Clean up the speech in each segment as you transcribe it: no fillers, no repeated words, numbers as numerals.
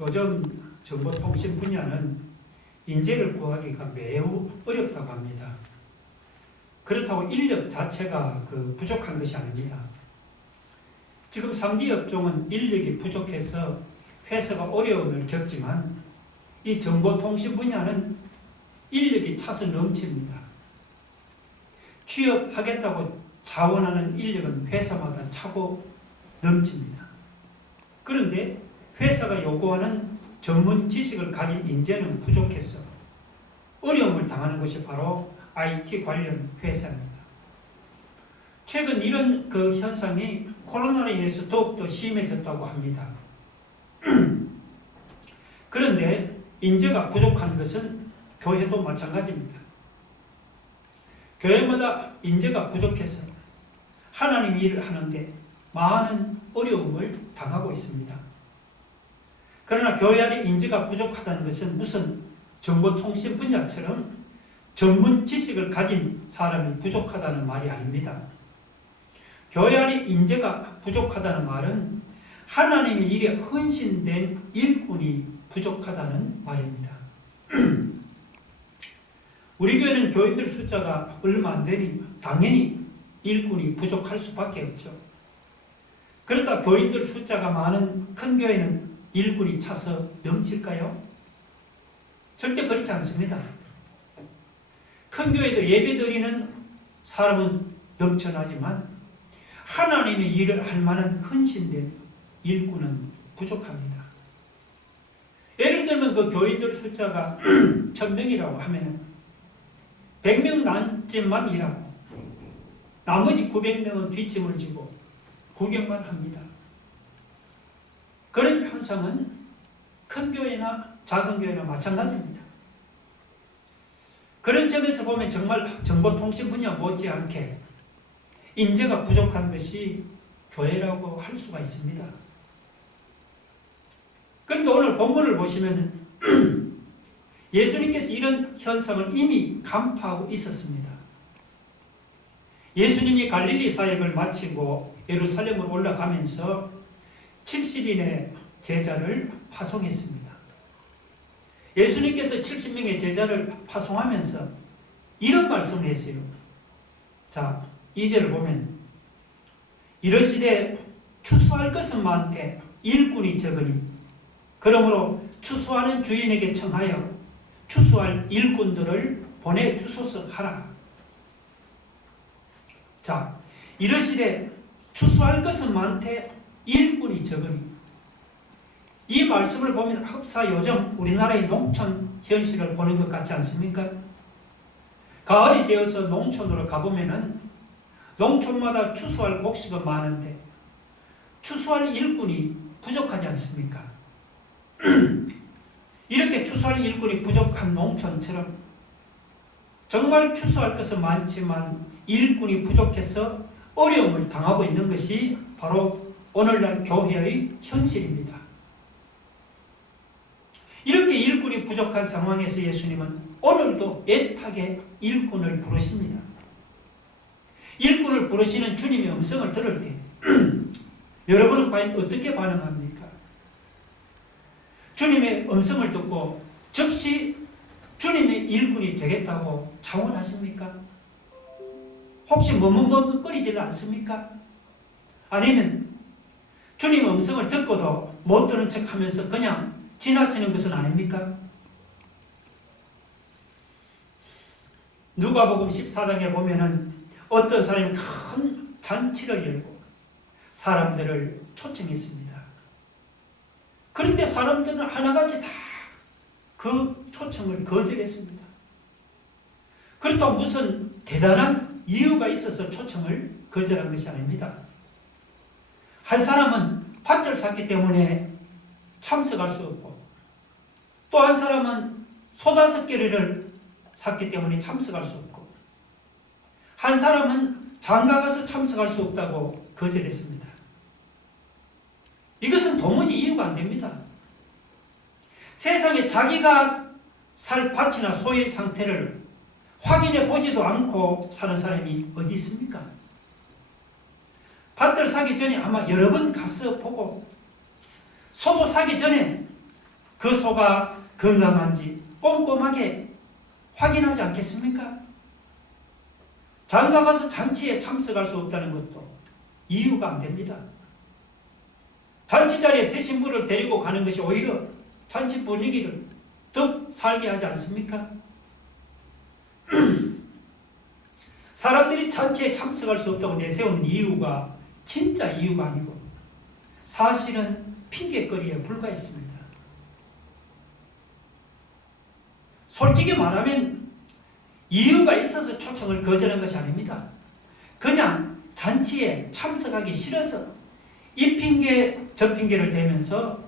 요즘 정보통신 분야는 인재를 구하기가 매우 어렵다고 합니다. 그렇다고 인력 자체가 부족한 것이 아닙니다. 지금 3D 업종은 인력이 부족해서 회사가 어려움을 겪지만 이 정보통신 분야는 인력이 차서 넘칩니다. 취업하겠다고 자원하는 인력은 회사마다 차고 넘칩니다. 그런데 회사가 요구하는 전문 지식을 가진 인재는 부족해서 어려움을 당하는 것이 바로 IT 관련 회사입니다. 최근 이런 현상이 코로나로 인해서 더욱더 심해졌다고 합니다. 그런데 인재가 부족한 것은 교회도 마찬가지입니다. 교회마다 인재가 부족해서 하나님 일을 하는데 많은 어려움을 당하고 있습니다. 그러나 교회 안에 인재가 부족하다는 것은 무슨 정보통신 분야처럼 전문 지식을 가진 사람이 부족하다는 말이 아닙니다. 교회 안에 인재가 부족하다는 말은 하나님의 일에 헌신된 일꾼이 부족하다는 말입니다. 우리 교회는 교인들 숫자가 얼마 안 되니 당연히 일꾼이 부족할 수밖에 없죠. 그렇다 교인들 숫자가 많은 큰 교회는 일꾼이 차서 넘칠까요? 절대 그렇지 않습니다. 큰 교회도 예배드리는 사람은 넘쳐나지만 하나님의 일을 할 만한 헌신된 일꾼은 부족합니다. 예를 들면 교인들 숫자가 1000명이라고 하면 100명 남짓만 일하고 나머지 900명은 뒷짐을 지고 구경만 합니다. 그런 현상은 큰 교회나 작은 교회나 마찬가지입니다. 그런 점에서 보면 정말 정보통신 분야 못지않게 인재가 부족한 것이 교회라고 할 수가 있습니다. 그런데 오늘 본문을 보시면 예수님께서 이런 현상을 이미 간파하고 있었습니다. 예수님이 갈릴리 사역을 마치고 예루살렘으로 올라가면서 70인의 제자를 파송했습니다. 예수님께서 70명의 제자를 파송하면서 이런 말씀을 했어요. 자, 2절을 보면 이르시되 추수할 것은 많되 일꾼이 적으니 그러므로 추수하는 주인에게 청하여 추수할 일꾼들을 보내주소서 하라. 자, 이르시되 추수할 것은 많되 일꾼이 적으니 이 말씀을 보면 흡사 요즘 우리나라의 농촌 현실을 보는 것 같지 않습니까? 가을이 되어서 농촌으로 가보면은 농촌마다 추수할 곡식은 많은데 추수할 일꾼이 부족하지 않습니까? 이렇게 추수할 일꾼이 부족한 농촌처럼 정말 추수할 것은 많지만 일꾼이 부족해서 어려움을 당하고 있는 것이 바로 오늘날 교회의 현실입니다. 이렇게 일꾼이 부족한 상황에서 예수님은 오늘도 애타게 일꾼을 부르십니다. 일꾼을 부르시는 주님의 음성을 들을 때 여러분은 과연 어떻게 반응합니까? 주님의 음성을 듣고 즉시 주님의 일꾼이 되겠다고 자원하십니까? 혹시 머뭇머뭇거리지는 않습니까? 아니면 주님의 음성을 듣고도 못 들은 척하면서 그냥 지나치는 것은 아닙니까? 누가복음 14장에 보면은 어떤 사람이 큰 잔치를 열고 사람들을 초청했습니다. 그런데 사람들은 하나같이 다 그 초청을 거절했습니다. 그렇다고 무슨 대단한 이유가 있어서 초청을 거절한 것이 아닙니다. 한 사람은 밭을 샀기 때문에 참석할 수 없고 또 한 사람은 소 5개를 샀기 때문에 참석할 수 없고 한 사람은 장가가서 참석할 수 없다고 거절했습니다. 이것은 도무지 이유가 안 됩니다. 세상에 자기가 살 밭이나 소의 상태를 확인해 보지도 않고 사는 사람이 어디 있습니까? 밭을 사기 전에 아마 여러 번 가서 보고 소도 사기 전에 그 소가 건강한지 꼼꼼하게 확인하지 않겠습니까? 장가 가서 잔치에 참석할 수 없다는 것도 이유가 안 됩니다. 잔치 자리에 새 신부를 데리고 가는 것이 오히려 잔치 분위기를 더 살게 하지 않습니까? 사람들이 잔치에 참석할 수 없다고 내세우는 이유가 진짜 이유가 아니고 사실은 핑계거리에 불과했습니다. 솔직히 말하면 이유가 있어서 초청을 거절한 것이 아닙니다. 그냥 잔치에 참석하기 싫어서 이 핑계 저 핑계를 대면서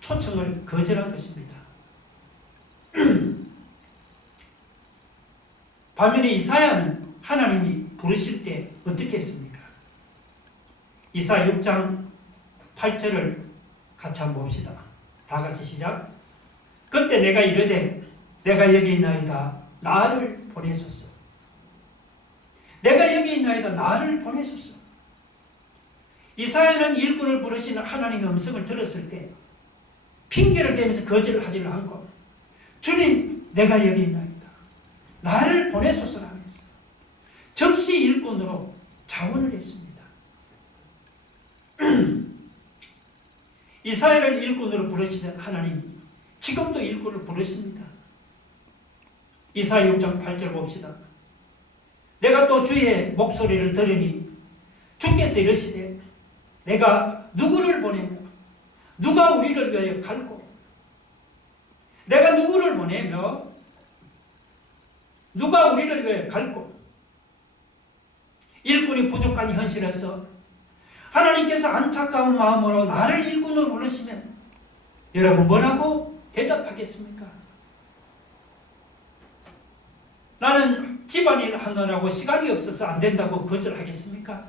초청을 거절한 것입니다. 반면에 이사야는 하나님이 부르실 때 어떻게 했습니까? 이사야 6장 8절을 같이 한번 봅시다. 다 같이 시작. 그때 내가 이르되 내가 여기 있나이다 나를 보내소서. 내가 여기 있나이다 나를 보내소서. 이사야는 일꾼을 부르시는 하나님의 음성을 들었을 때 핑계를 대면서 거절하지를 않고 주님 내가 여기 있나이다 나를 보내소서 하면서 즉시 일꾼으로 자원을 했습니다. 이사야를 일꾼으로 부르시는 하나님 지금도 일꾼을 부르십니다. 이사야 6장 8절 봅시다. 내가 또 주의 목소리를 들으니 주께서 이르시되 내가 누구를 보내며 누가 우리를 위하여 갈고 내가 누구를 보내며 누가 우리를 위하여 갈고. 일꾼이 부족한 현실에서 하나님께서 안타까운 마음으로 나를 일꾼으로 부르시면 여러분 뭐라고 대답하겠습니까? 나는 집안일 하느라고 시간이 없어서 안 된다고 거절하겠습니까?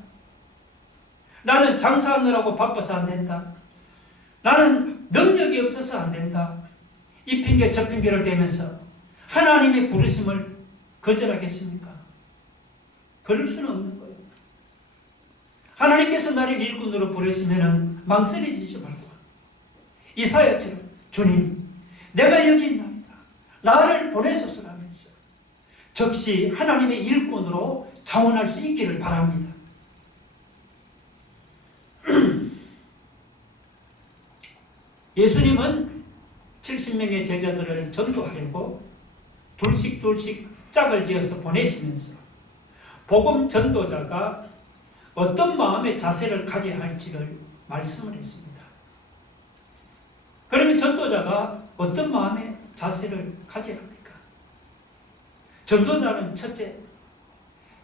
나는 장사하느라고 바빠서 안 된다. 나는 능력이 없어서 안 된다. 이 핑계 저 핑계를 대면서 하나님의 부르심을 거절하겠습니까? 그럴 수는 없는 거예요. 하나님께서 나를 일꾼으로 부르시면 망설이지 말고 이사야처럼 주님 내가 여기 있나이다 나를 보내소서 하면서 즉시 하나님의 일꾼으로 자원할 수 있기를 바랍니다. 예수님은 70명의 제자들을 전도하려고 둘씩 짝을 지어서 보내시면서 복음 전도자가 어떤 마음의 자세를 가져야 할지를 말씀을 했습니다. 그러면 전도자가 어떤 마음의 자세를 가져야 합니까? 전도자는 첫째,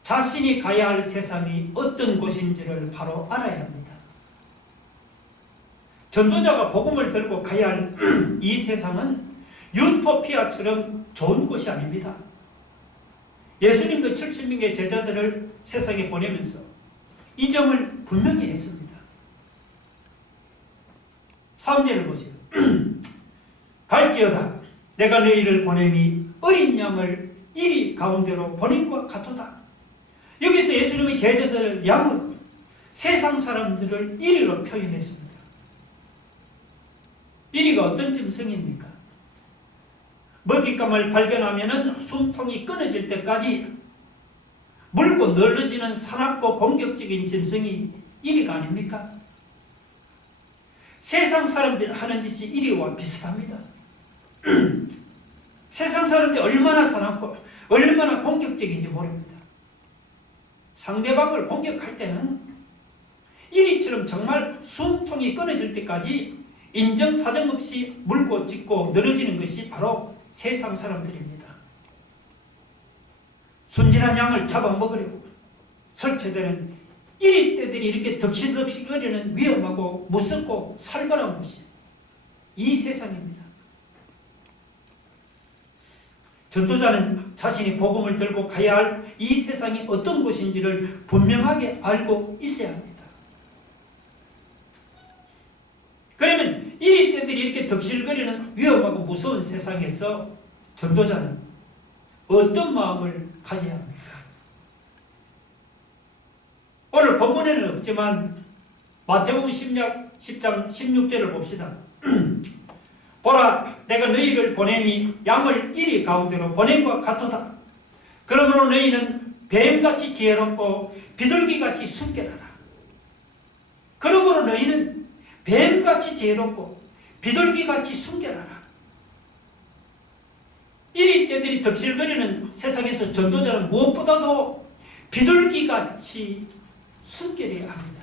자신이 가야 할 세상이 어떤 곳인지를 바로 알아야 합니다. 전도자가 복음을 들고 가야 할 이 세상은 유토피아처럼 좋은 곳이 아닙니다. 예수님도 70명의 제자들을 세상에 보내면서 이 점을 분명히 했습니다. 3절을 보세요. 갈지어다 내가 너희를 보냄이 어린 양을 이리 가운데로 보냄과 같도다. 여기서 예수님의 제자들을 양으로 세상 사람들을 이리로 표현했습니다. 이리가 어떤 짐승입니까? 먹잇감을 발견하면 숨통이 끊어질 때까지 물고 늘어지는 사납고 공격적인 짐승이 이리가 아닙니까? 세상 사람들이 하는 짓이 이리와 비슷합니다. 세상 사람들이 얼마나 사납고 얼마나 공격적인지 모릅니다. 상대방을 공격할 때는 이리처럼 정말 숨통이 끊어질 때까지 인정사정 없이 물고 찢고 늘어지는 것이 바로 세상 사람들입니다. 순진한 양을 잡아먹으려고 설치되는 이리 때들이 이렇게 덕실덕실거리는 위험하고 무섭고 살벌한 곳이 이 세상입니다. 전도자는 자신이 복음을 들고 가야 할 이 세상이 어떤 곳인지를 분명하게 알고 있어야 합니다. 그러면 이리 때들이 이렇게 덕실거리는 위험하고 무서운 세상에서 전도자는 어떤 마음을 가져야 합니까? 오늘 본문에는 없지만 마태복음 10장 16절을 봅시다. 보라, 내가 너희를 보냄이 양을 이리 가운데로 보냄과 같도다. 그러므로 너희는 뱀같이 지혜롭고 비둘기같이 순결하라. 그러므로 너희는 뱀같이 지혜롭고 비둘기같이 순결하라. 이리 때들이 덕실거리는 세상에서 전도자는 무엇보다도 비둘기같이 순결해야 합니다.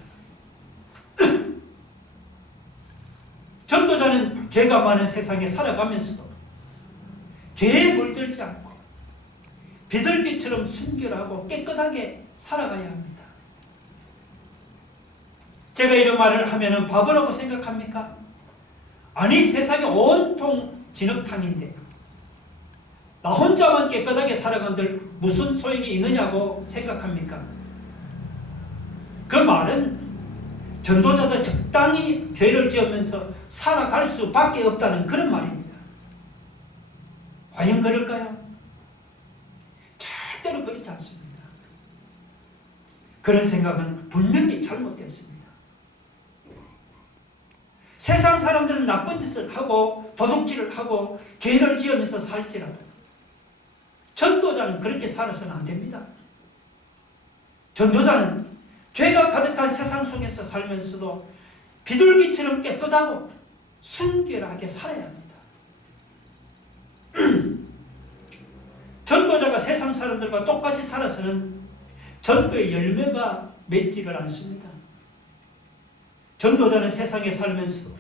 전도자는 죄가 많은 세상에 살아가면서도 죄에 물들지 않고 비둘기처럼 순결하고 깨끗하게 살아가야 합니다. 제가 이런 말을 하면 바보라고 생각합니까? 아니, 세상이 온통 진흙탕인데 나 혼자만 깨끗하게 살아간들 무슨 소용이 있느냐고 생각합니까? 그 말은 전도자도 적당히 죄를 지으면서 살아갈 수밖에 없다는 그런 말입니다. 과연 그럴까요? 절대로 그렇지 않습니다. 그런 생각은 분명히 잘못됐습니다. 세상 사람들은 나쁜 짓을 하고 도둑질을 하고 죄를 지으면서 살지라도 전도자는 그렇게 살아서는 안 됩니다. 전도자는 죄가 가득한 세상 속에서 살면서도 비둘기처럼 깨끗하고 순결하게 살아야 합니다. 전도자가 세상 사람들과 똑같이 살아서는 전도의 열매가 맺지를 않습니다. 전도자는 세상에 살면서도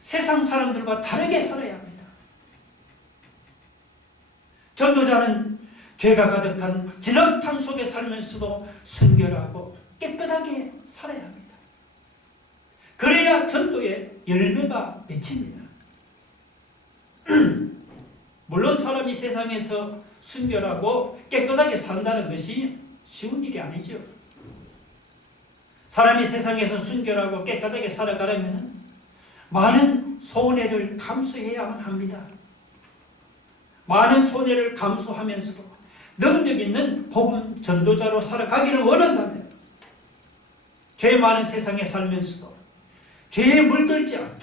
세상 사람들과 다르게 살아야 합니다. 전도자는 죄가 가득한 진흙탕 속에 살면서도 순결하고 깨끗하게 살아야 합니다. 그래야 전도의 열매가 맺힙니다. 물론 사람이 세상에서 순결하고 깨끗하게 산다는 것이 쉬운 일이 아니죠. 사람이 세상에서 순결하고 깨끗하게 살아가려면 많은 손해를 감수해야만 합니다. 많은 손해를 감수하면서도 능력 있는 복음 전도자로 살아가기를 원한다면 죄 많은 세상에 살면서도 죄에 물들지 않도록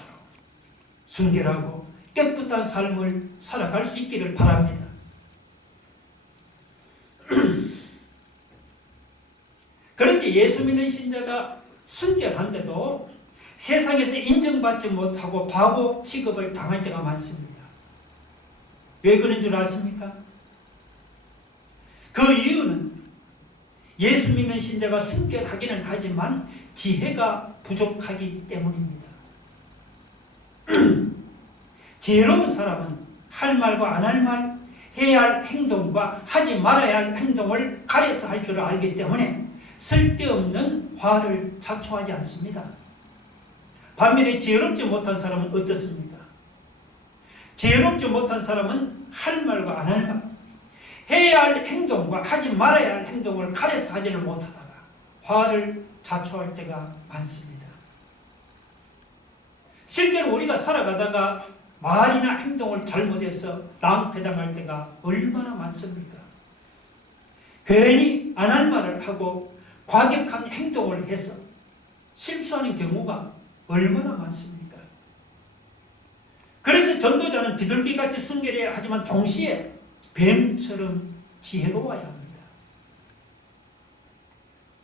순결하고 깨끗한 삶을 살아갈 수 있기를 바랍니다. 그런데 예수 믿는 신자가 순결한데도 세상에서 인정받지 못하고 바보 취급을 당할 때가 많습니다. 왜 그런 줄 아십니까? 그 이유는 예수 믿는 신자가 순결하기는 하지만 지혜가 부족하기 때문입니다. 지혜로운 사람은 할 말과 안 할 말, 해야 할 행동과 하지 말아야 할 행동을 가려서 할 줄 알기 때문에 쓸데없는 화를 자초하지 않습니다. 반면에 지혜롭지 못한 사람은 어떻습니까? 지혜롭지 못한 사람은 할 말과 안 할 말, 해야 할 행동과 하지 말아야 할 행동을 가려서 하지를 못하다가 화를 자초할 때가 많습니다. 실제로 우리가 살아가다가 말이나 행동을 잘못해서 낭패당할 때가 얼마나 많습니까? 괜히 안 할 말을 하고 과격한 행동을 해서 실수하는 경우가 얼마나 많습니까? 그래서 전도자는 비둘기같이 순결해야 하지만 동시에 뱀처럼 지혜로워야 합니다.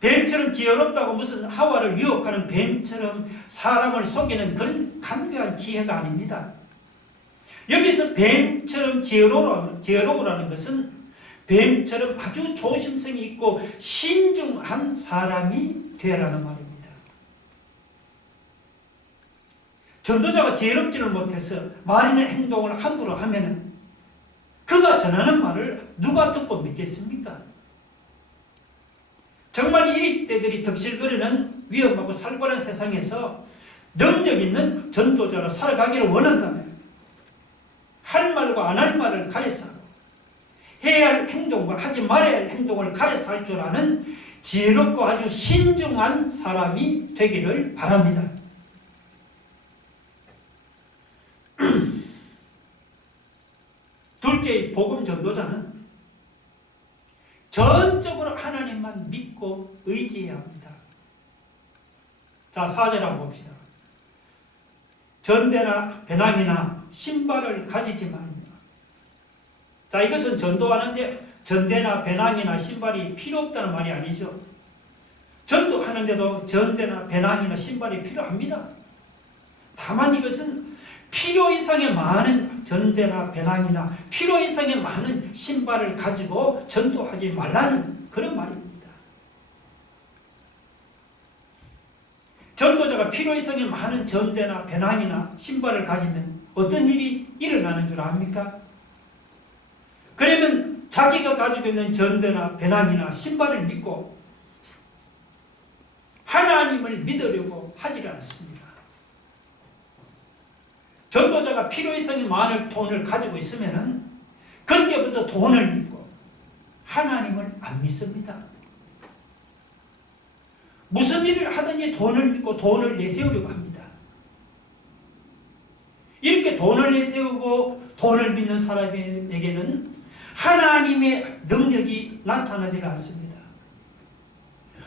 뱀처럼 지혜롭다고 무슨 하와를 유혹하는 뱀처럼 사람을 속이는 그런 간교한 지혜가 아닙니다. 여기서 뱀처럼 지혜로우라는 것은 뱀처럼 아주 조심성이 있고 신중한 사람이 되라는 말입니다. 전도자가 지혜롭지를 못해서 말이나 행동을 함부로 하면 그가 전하는 말을 누가 듣고 믿겠습니까? 정말 이리 때들이 덕실거리는 위험하고 살벌한 세상에서 능력 있는 전도자로 살아가기를 원한다면 할 말과 안 할 말을 가려서 하고 해야 할 행동과 하지 말아야 할 행동을 가려서 할 줄 아는 지혜롭고 아주 신중한 사람이 되기를 바랍니다. 둘째의 복음 전도자는 전적으로 하나님만 믿고 의지해야 합니다. 자, 4절 한번 봅시다. 전대나 배낭이나 신발을 가지지 말며. 자, 이것은 전도하는데 전대나 배낭이나 신발이 필요 없다는 말이 아니죠. 전도하는데도 전대나 배낭이나 신발이 필요합니다. 다만 이것은 필요 이상의 많은 전대나 배낭이나 필요 이상의 많은 신발을 가지고 전도하지 말라는 그런 말입니다. 전도자가 필요 이상의 많은 전대나 배낭이나 신발을 가지면 어떤 일이 일어나는 줄 압니까? 그러면 자기가 가지고 있는 전대나 배낭이나 신발을 믿고 하나님을 믿으려고 하지 않습니다. 전도자가 필요 이상의 많은 돈을 가지고 있으면 그때부터 돈을 믿고 하나님을 안 믿습니다. 무슨 일을 하든지 돈을 믿고 돈을 내세우려고 합니다. 이렇게 돈을 내세우고 돈을 믿는 사람에게는 하나님의 능력이 나타나지 않습니다.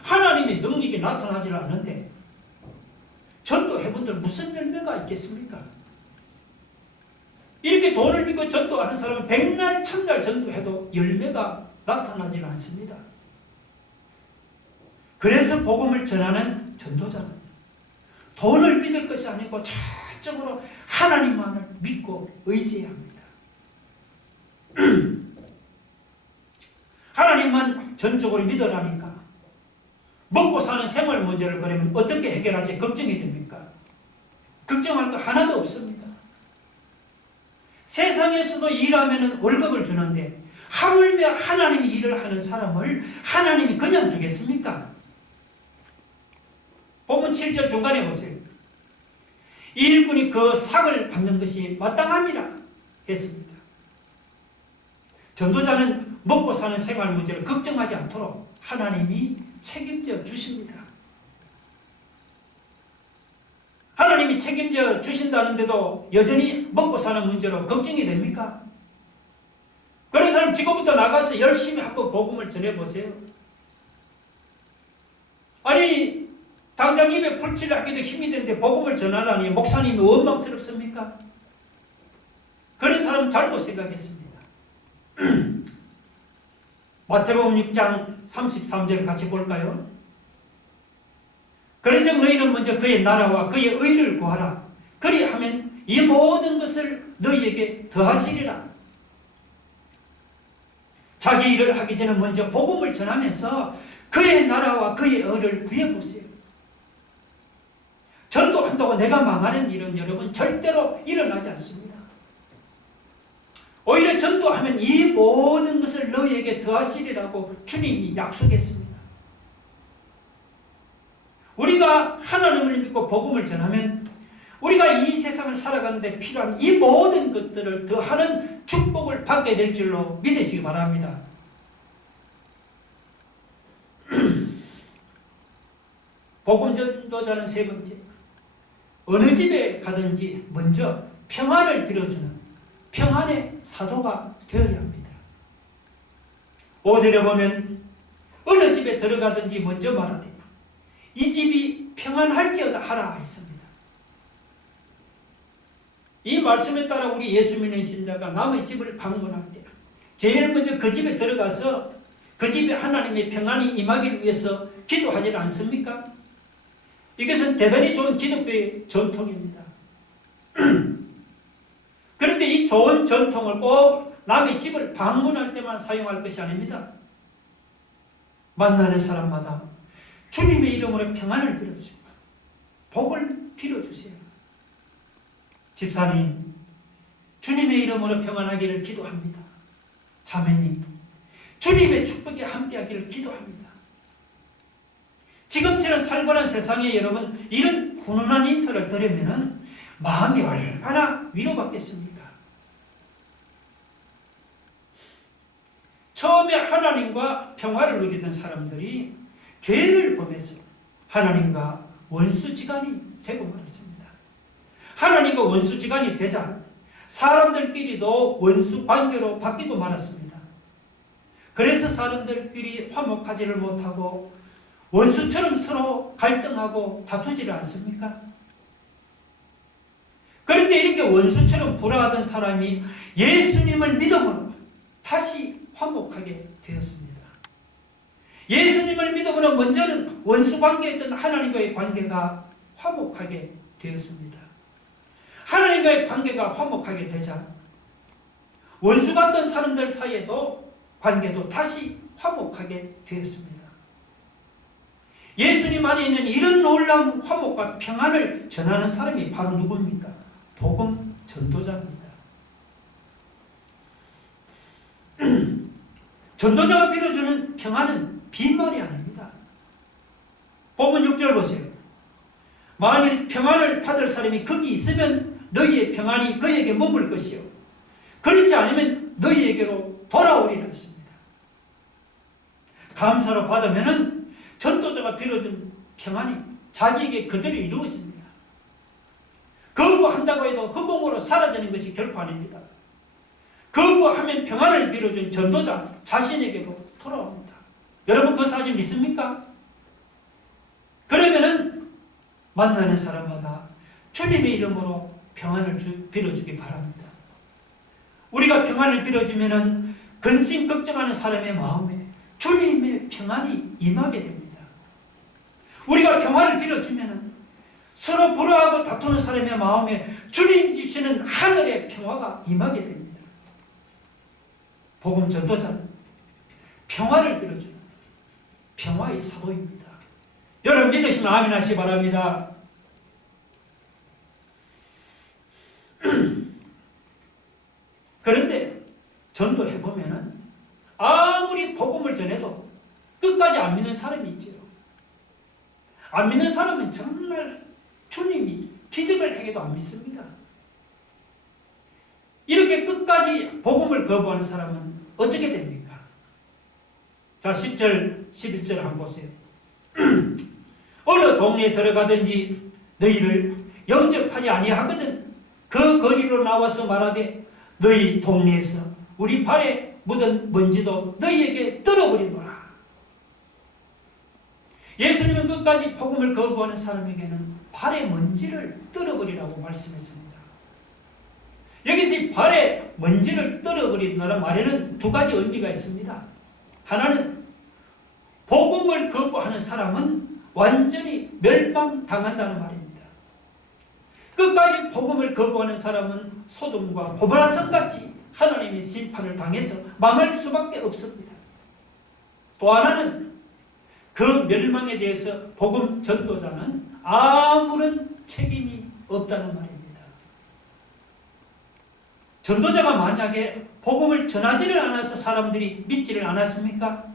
하나님의 능력이 나타나지 않는데 전도해본들 무슨 열매가 있겠습니까? 이렇게 돈을 믿고 전도하는 사람은 백날 천날 전도해도 열매가 나타나지 않습니다. 그래서 복음을 전하는 전도자는 돈을 믿을 것이 아니고 전적으로 하나님만을 믿고 의지해야 합니다. 하나님만 전적으로 믿으라니까 먹고 사는 생활 문제를 그러면 어떻게 해결할지 걱정이 됩니까? 걱정할 거 하나도 없습니다. 세상에서도 일하면 월급을 주는데 하물며 하나님이 일을 하는 사람을 하나님이 그냥 두겠습니까? 본문 7절 중간에 보세요. 이 일꾼이 그 상을 받는 것이 마땅함이라 했습니다. 전도자는 먹고 사는 생활 문제를 걱정하지 않도록 하나님이 책임져 주십니다. 하나님이 책임져 주신다는데도 여전히 먹고 사는 문제로 걱정이 됩니까? 그런 사람 지금부터 나가서 열심히 한번 복음을 전해보세요. 아니 당장 입에 풀칠을 하기도 힘이 드는데 복음을 전하라니 목사님이 원망스럽습니까? 그런 사람 잘못 생각했습니다. 마태복음 6장 33절 같이 볼까요? 그런즉 너희는 먼저 그의 나라와 그의 의를 구하라. 그리하면 이 모든 것을 너희에게 더하시리라. 자기 일을 하기 전에 먼저 복음을 전하면서 그의 나라와 그의 의를 구해보세요. 전도한다고 내가 망하는 일은 여러분 절대로 일어나지 않습니다. 오히려 전도하면 이 모든 것을 너희에게 더하시리라고 주님이 약속했습니다. 우리가 하나님을 믿고 복음을 전하면 우리가 이 세상을 살아가는데 필요한 이 모든 것들을 더하는 축복을 받게 될 줄로 믿으시기 바랍니다. 복음 전도자는 세 번째, 어느 집에 가든지 먼저 평안을 빌어주는 평안의 사도가 되어야 합니다. 5절에 보면 어느 집에 들어가든지 먼저 말하되 이 집이 평안할지어다 하라 했습니다. 이 말씀에 따라 우리 예수 믿는 신자가 남의 집을 방문할 때 제일 먼저 그 집에 들어가서 그 집에 하나님의 평안이 임하기 위해서 기도하지 않습니까? 이것은 대단히 좋은 기독교의 전통입니다. 그런데 이 좋은 전통을 꼭 남의 집을 방문할 때만 사용할 것이 아닙니다. 만나는 사람마다 주님의 이름으로 평안을 빌어주시고 복을 빌어주세요. 집사님, 주님의 이름으로 평안하기를 기도합니다. 자매님, 주님의 축복이 함께하기를 기도합니다. 지금처럼 살벌한 세상에 여러분 이런 훈훈한 인사를 들으면 마음이 얼마나 위로받겠습니까? 처음에 하나님과 평화를 누리던 사람들이 죄를 범해서 하나님과 원수지간이 되고 말았습니다. 하나님과 원수지간이 되자 사람들끼리도 원수 관계로 바뀌고 말았습니다. 그래서 사람들끼리 화목하지를 못하고 원수처럼 서로 갈등하고 다투지를 않습니까? 그런데 이렇게 원수처럼 불화하던 사람이 예수님을 믿음으로 다시 화목하게 되었습니다. 예수님을 믿음으로 먼저는 원수 관계였던 하나님과의 관계가 화목하게 되었습니다. 하나님과의 관계가 화목하게 되자 원수 같던 사람들 사이에도 관계도 다시 화목하게 되었습니다. 예수님 안에 있는 이런 놀라운 화목과 평안을 전하는 사람이 바로 누굽니까? 복음 전도자입니다. 전도자가 빌어주는 평안은 빈말이 아닙니다. 본문 6절 보세요. 만일 평안을 받을 사람이 거기 있으면 너희의 평안이 그에게 머물 것이요 그렇지 않으면 너희에게로 돌아오리라 했습니다. 감사로 받으면은 전도자가 빌어준 평안이 자기에게 그대로 이루어집니다. 거부한다고 해도 허공으로 사라지는 것이 결코 아닙니다. 거부하면 평안을 빌어준 전도자 자신에게로 돌아옵니다. 여러분 그 사실 믿습니까? 그러면은 만나는 사람마다 주님의 이름으로 평안을 빌어주기 바랍니다. 우리가 평안을 빌어주면은 근심 걱정하는 사람의 마음에 주님의 평안이 임하게 됩니다. 우리가 평안을 빌어주면은 서로 불화하고 다투는 사람의 마음에 주님 주시는 하늘의 평화가 임하게 됩니다. 복음 전도자는 평화를 빌어주는 평화의 사도입니다. 여러분 믿으시면 아멘 하시기 바랍니다. 그런데 전도해보면은 아무리 복음을 전해도 끝까지 안 믿는 사람이 있죠. 안 믿는 사람은 정말 주님이 기적을 행해도 안 믿습니다. 이렇게 끝까지 복음을 거부하는 사람은 어떻게 됩니까? 자, 10절, 11절 한번 보세요. 어느 동네에 들어가든지 너희를 영접하지 아니하거든 그 거리로 나와서 말하되 너희 동네에서 우리 발에 묻은 먼지도 너희에게 떨어버리노라. 예수님은 끝까지 복음을 거부하는 사람에게는 발의 먼지를 떨어버리라고 말씀했습니다. 여기서 이 발에 먼지를 떨어버린다는 말에는 두 가지 의미가 있습니다. 하나는 복음을 거부하는 사람은 완전히 멸망당한다는 말입니다. 끝까지 복음을 거부하는 사람은 소돔과 고모라 성같이 하나님의 심판을 당해서 망할 수밖에 없습니다. 또 하나는 그 멸망에 대해서 복음 전도자는 아무런 책임이 없다는 말입니다. 전도자가 만약에 복음을 전하지를 않아서 사람들이 믿지를 않았습니까?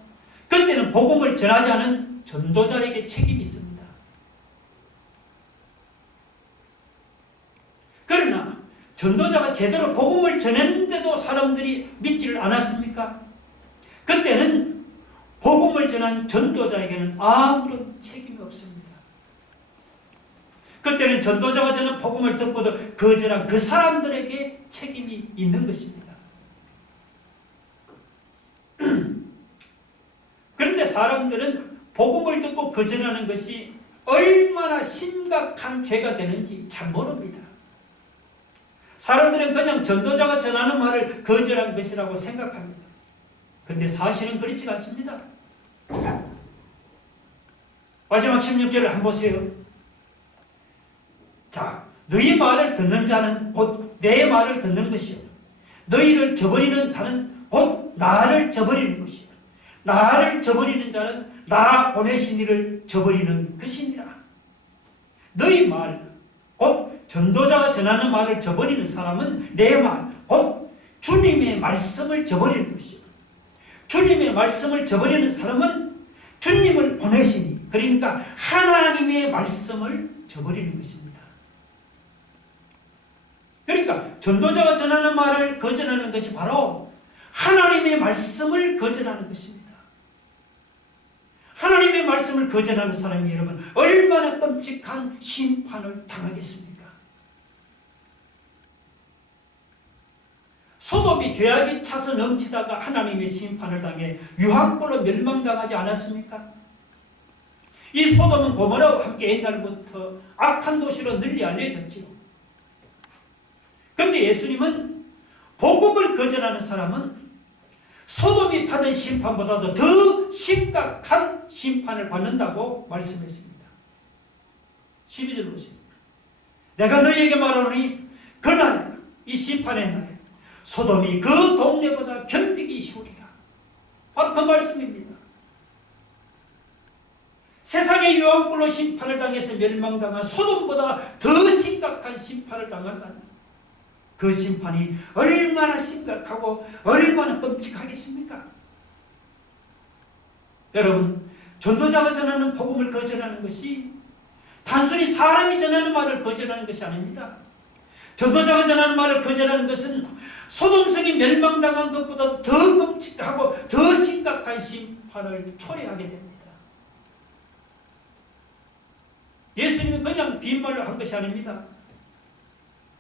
그때는 복음을 전하지 않은 전도자에게 책임이 있습니다. 그러나 전도자가 제대로 복음을 전했는데도 사람들이 믿지를 않았습니까? 그때는 복음을 전한 전도자에게는 아무런 책임이 없습니다. 그때는 전도자가 전한 복음을 듣고도 거절한 그 사람들에게 책임이 있는 것입니다. 그런데 사람들은 복음을 듣고 거절하는 것이 얼마나 심각한 죄가 되는지 잘 모릅니다. 사람들은 그냥 전도자가 전하는 말을 거절한 것이라고 생각합니다. 그런데 사실은 그렇지 않습니다. 마지막 16절을 한번 보세요. 자, 너희 말을 듣는 자는 곧 내 말을 듣는 것이요 너희를 저버리는 자는 곧 나를 저버리는 것이요 나를 저버리는 자는 나 보내신 이를 저버리는 것이니라. 너희 말, 곧 전도자가 전하는 말을 저버리는 사람은 내 말, 곧 주님의 말씀을 저버리는 것이요 주님의 말씀을 저버리는 사람은 주님을 보내시니, 그러니까 하나님의 말씀을 저버리는 것입니다. 그러니까 전도자가 전하는 말을 거절하는 것이 바로 하나님의 말씀을 거절하는 것입니다. 하나님의 말씀을 거절하는 사람이 여러분 얼마나 끔찍한 심판을 당하겠습니까? 소돔이 죄악이 차서 넘치다가 하나님의 심판을 당해 유황불로 멸망당하지 않았습니까? 이 소돔은 고모라와 함께 옛날부터 악한 도시로 널리 알려졌지요. 그런데 예수님은 복음을 거절하는 사람은 소돔이 받은 심판보다도 더 심각한 심판을 받는다고 말씀했습니다. 12절 보세요. 내가 너희에게 말하노니 그날에, 이 심판의 날에 소돔이 그 동네보다 견디기 쉬우리라. 바로 그 말씀입니다. 세상의 유황불로 심판을 당해서 멸망당한 소돔보다 더 심각한 심판을 당한다는 그 심판이 얼마나 심각하고 얼마나 끔찍하겠습니까? 여러분, 전도자가 전하는 복음을 거절하는 것이 단순히 사람이 전하는 말을 거절하는 것이 아닙니다. 전도자가 전하는 말을 거절하는 것은 소돔성이 멸망당한 것보다 더 끔찍하고 더 심각한 심판을 초래하게 됩니다. 예수님은 그냥 빈말로 한 것이 아닙니다.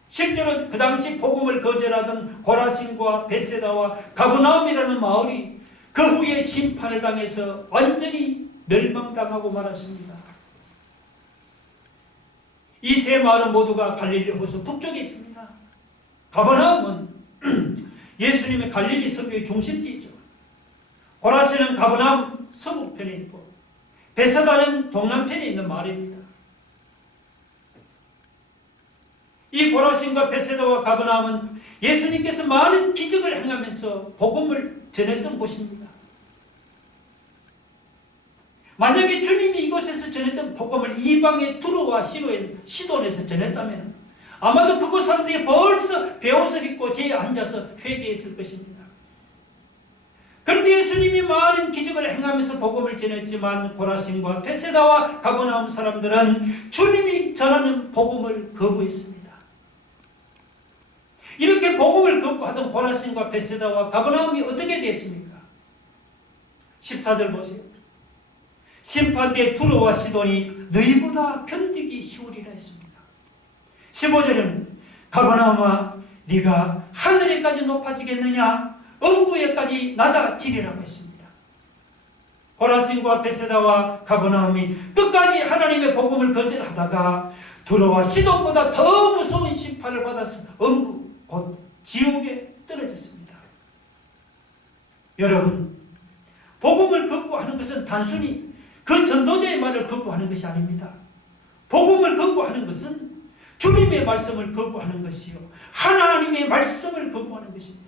실제로 그 당시 복음을 거절하던 고라신과 벳세다와 가버나움이라는 마을이 그 후에 심판을 당해서 완전히 멸망당하고 말았습니다. 이 세 마을은 모두가 갈릴리 호수 북쪽에 있습니다. 가버나움은 예수님의 갈릴리 선교의 중심지이죠. 고라신은 가버나움 서북편에 있고 벳세다는 동남편에 있는 마을입니다. 이 고라신과 벳세다와 가버나움은 예수님께서 많은 기적을 행하면서 복음을 전했던 곳입니다. 만약에 주님이 이곳에서 전했던 복음을 이방의 두로와 시돈에서 전했다면 아마도 그곳 사람들이 벌써 베옷을 입고 제에 앉아서 회개했을 것입니다. 그런데 예수님이 많은 기적을 행하면서 복음을 전했지만 고라신과 벳세다와 가버나움 사람들은 주님이 전하는 복음을 거부했습니다. 이렇게 복음을 거부하던 고라신과 벳세다와 가버나움이 어떻게 됐습니까? 14절 보세요. 심판 때 두로와 시돈이 너희보다 견디기 쉬우리라 했습니다. 15절에는 가버나움아 네가 하늘에까지 높아지겠느냐 음부에까지 낮아지리라고 했습니다. 고라신과 벳세다와 가버나움이 끝까지 하나님의 복음을 거절하다가 두로와 시돈보다 더 무서운 심판을 받아서 음부 곧 지옥에 떨어졌습니다. 여러분, 복음을 거부하는 것은 단순히 그 전도자의 말을 거부하는 것이 아닙니다. 복음을 거부하는 것은 주님의 말씀을 거부하는 것이요 하나님의 말씀을 거부하는 것입니다.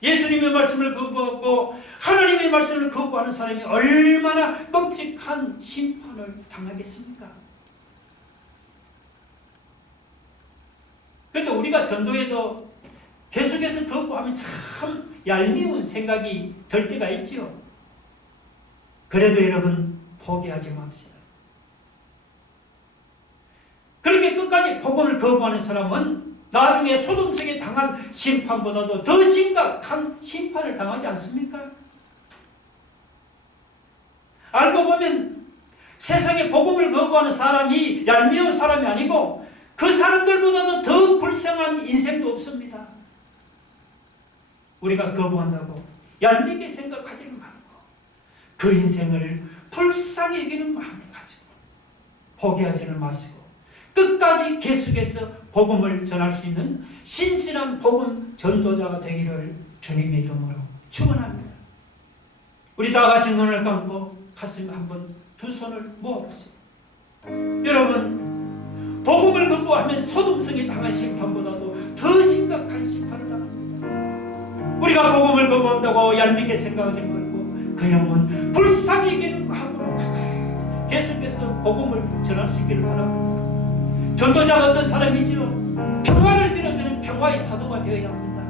예수님의 말씀을 거부하고 하나님의 말씀을 거부하는 사람이 얼마나 끔찍한 심판을 당하겠습니까? 그런데 우리가 전도에도 계속해서 거부하면 참 얄미운 생각이 들 때가 있지요. 그래도 여러분 포기하지 맙시다. 그렇게 끝까지 복음을 거부하는 사람은 나중에 소돔성에 당한 심판보다도 더 심각한 심판을 당하지 않습니까? 알고 보면 세상에 복음을 거부하는 사람이 얄미운 사람이 아니고 그 사람들보다도 더 불쌍한 인생도 없습니다. 우리가 거부한다고 얄밉게 생각하지는 말고 그 인생을 불쌍히 여기는 마음을 가지고 포기하지는 마시고 끝까지 계속해서 복음을 전할 수 있는 신실한 복음 전도자가 되기를 주님의 이름으로 축원합니다. 우리 다 같이 눈을 감고 가슴에 한번 두 손을 모아보세요. 여러분, 복음을 거부하면 소돔성에 당한 심판보다도 더 심각한 심판을 당합니다. 우리가 복음을 거부한다고 얄밉게 생각하지 말고 그 영혼 불쌍히 여기는 마음으로 계속해서 복음을 전할 수 있기를 바랍니다. 전도자가 어떤 사람이지요? 평화를 밀어주는 평화의 사도가 되어야 합니다.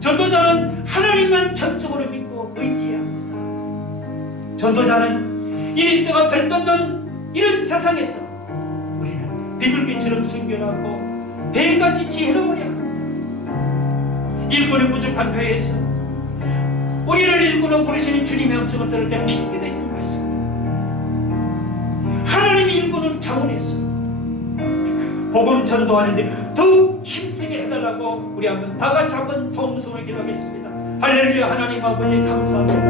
전도자는 하나님만 전적으로 믿고 의지해야 합니다. 전도자는 이 때가 들떴던 이런 세상에서 우리는 비둘기처럼 순결하고 뱀같이 지혜로워야 합니다. 일꾼이 부족한 교회에서 우리를 일꾼으로 부르시는 주님의 음성을 들을 때 핑계대지 마시고 하나님의 일꾼으로 자원해서 복음 전도하는데 더욱 힘쓰게 해달라고 우리 한번 다같이 한번 통성을 기도하겠습니다. 할렐루야. 하나님 아버지 감사합니다.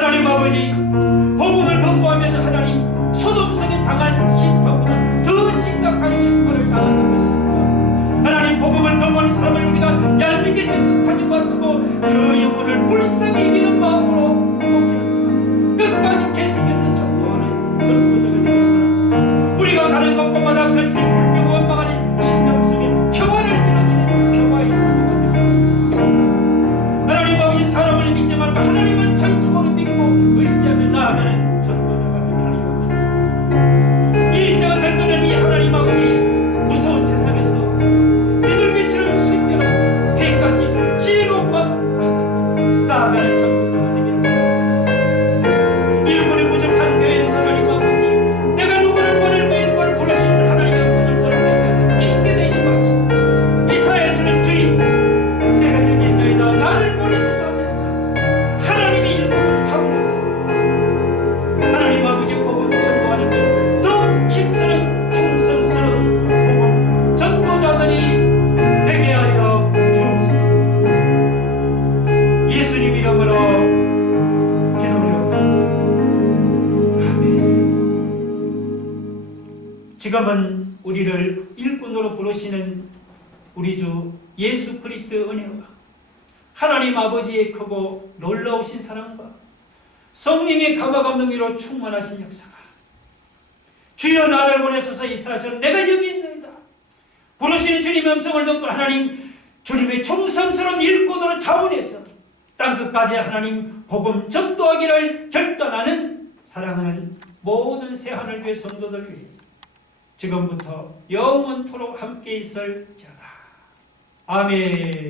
하나님 아버지 복음을 거부하면 하나님 소돔성에 당한 심판보다 더 심한 심각한 심판을 당하는 것입니다. 하나님 복음을 넘어온 사람을 우리가 얄밉게 생각하지 마시고 그 영혼을 불쌍히 여기는 마음으로 포기하시고 끝까지 계속해서 전도하는 전도자가 되기를 바랍니다. 우리가 가는 곳곳마다 근심불평 원망하는 심령 속에 평화를 밀어주는 평화의 사도가 되게 하옵소서. 하나님 아버지 사람을 믿지 말고 하나님은 전적으로 믿고 의지하며 나아가는 전도자가 되게 하여 주옵소서. 이 때가 될 때는 이 하나님 아버지 무서운 세상에서 비둘기처럼 순결하고 개까지 지혜로움만 가지고 나아가는 전도자가 되기를 바랍니다. 일꾼이 부족한 교회에서 하나님 아버지 내가 누구를 보낼고 일꾼을 부르시는 하나님의 음성을 들을 때 핑계대지 마시고 이사야 주는 주님 내가 여기 있나이다 나를 보내소서 하면서 하나님의 일꾼을 잡으셨습니다. 하나님 아버지 복음 전도하는 데 더 힘쓰는 충성스러운 복음 전도자들이 되게 하여 주옵소서. 예수님 이름으로 기도드립니다. 아멘. 지금은 우리를 일꾼으로 부르시는 우리 주 예수 그리스도의 은혜와 하나님 아버지의 크고 놀라우신 사랑과 성령의 감화감동으로 충만하신 역사가 주여 나를 보내소서 이사처럼 내가 여기 있나이다 부르시는 주님의 음성을 듣고 하나님 주님의 충성스러운 일꾼으로 자원해서 땅끝까지 하나님 복음 전도하기를 결단하는 사랑하는 모든 새하늘교회 성도들 위해 지금부터 영원토록 함께 있을지어다. 아멘.